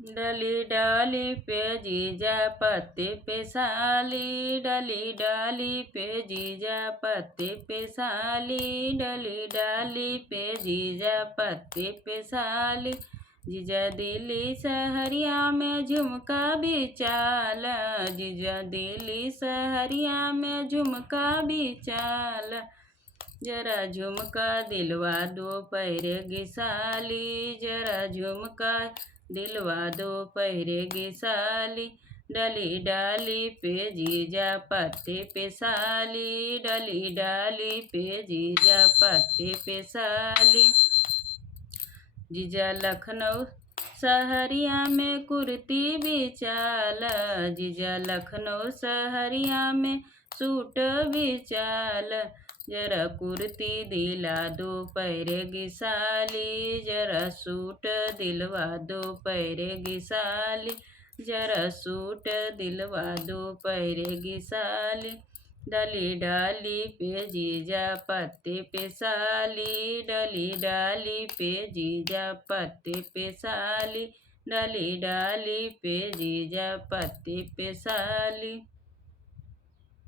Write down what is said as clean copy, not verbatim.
डली डाली पे जीजा पत्ते पे साली, डली डाली पे जीजा पत्ते पे साली, डली डाली पे जीजा पत्ते पे साली। जीजा दिल्ली सहरिया में झुमका भी चाल, जीजा दिल्ली सहरिया में झुमका भी चाल। जरा झुमका दिलवा दो पैरेगी साली, जरा झुमका दिलवा दो पैरेगी साली। डली डाली पे जीजा पत्ते पे साली, डली डाली पे जीजा पत्ते पे साली। जीजा लखनऊ सहरिया में कुर्ती भी चाल, जीजा लखनऊ सहरिया में सूट भी चाल। जरा कुर्ती दिला दो पैरेगी साली, जरा सूट दिलवा दो पैरेगी साली, जरा सूट दिलवा दो पैरेगी साली। डली डाली पे जीजा पत्ते पे साली, डली डाली पे जीजा पत्ते पे साली, डली डाली पे जीजा पत्ते पे साली।